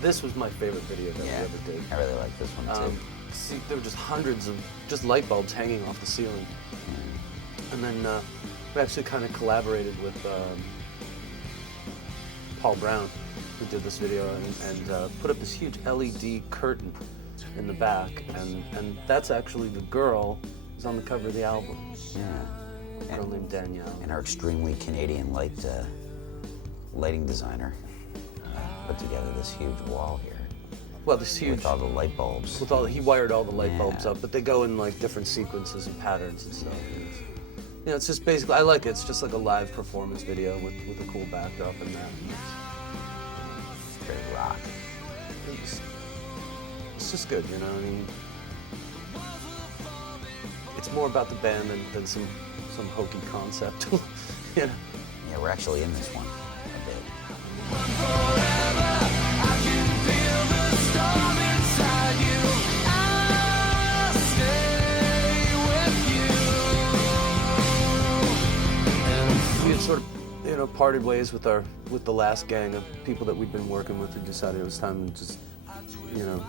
This was my favorite video that we ever did. I really like this one too. See, there were just hundreds of just light bulbs hanging off the ceiling. And then we actually kind of collaborated with Paul Brown, who did this video, and put up this huge LED curtain in the back, and that's actually the girl who's on the cover of the album. Yeah. A girl named Danielle. And our extremely Canadian lighting designer put together this huge wall here. Well, this huge... With all the light bulbs. He wired all the light bulbs up, but they go in like different sequences and patterns and stuff. You know, it's just basically, I like it. It's just like a live performance video with a cool backdrop and that. It's very rock. It's just good, you know. I mean, it's more about the band than some hokey concept. You know? Yeah, we're actually in this one a bit. We had sort of, you know, parted ways with the last gang of people that we'd been working with. We decided it was time to just, you know,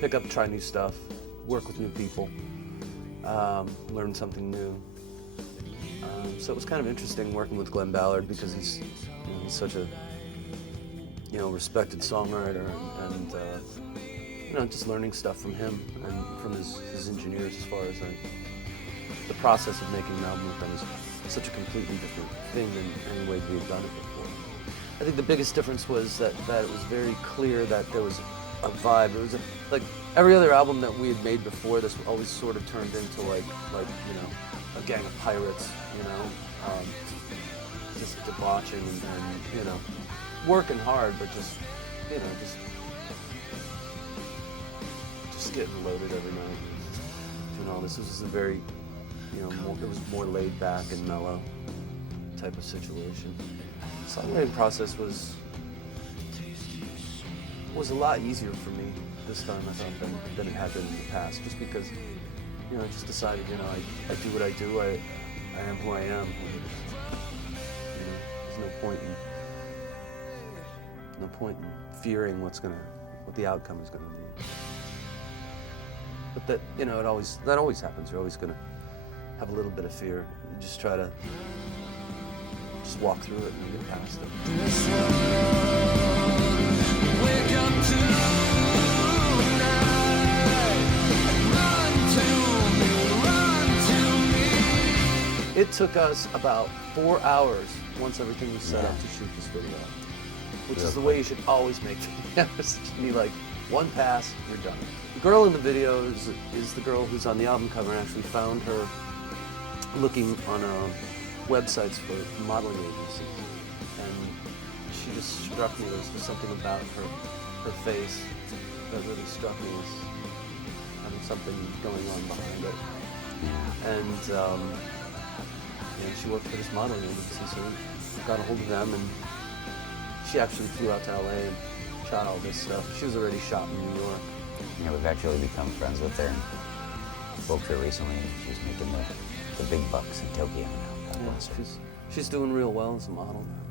pick up, try new stuff, work with new people, learn something new. So it was kind of interesting working with Glenn Ballard because he's such a, you know, respected songwriter, and you know, just learning stuff from him and from his engineers as far as the process of making an album with them is such a completely different thing than any way we had done it before. I think the biggest difference was that it was very clear that there was a vibe. It was like every other album that we had made before this always sort of turned into like you know, a gang of pirates, you know, just debauching and you know, working hard, but just, you know, just getting loaded every night. You know, this was a very, you know, it was more laid back and mellow type of situation. The songwriting process was a lot easier for me this time, I thought, than it had been in the past, just because, you know, I just decided, you know, I do what I do, I am who I am. You know, there's no point in fearing what the outcome is gonna be. But that, you know, that always happens. You're always gonna have a little bit of fear. You just try to just walk through it and get past it. Wake up It took us about 4 hours once everything was set up to shoot this video, which is the way you should always make videos. You need like one pass, you're done. The girl in the video is the girl who's on the album cover, and actually found her looking on websites for modeling agencies, and she just struck me. There was just something about her face that really struck me as having something going on behind it. And she worked for this modeling agency, so we got a hold of them, and she actually flew out to LA and shot all this stuff. She was already shot in New York. Yeah, we've actually become friends with her. Spoke to her recently. She's making the big bucks in Tokyo now. Yeah, she's doing real well as a model now.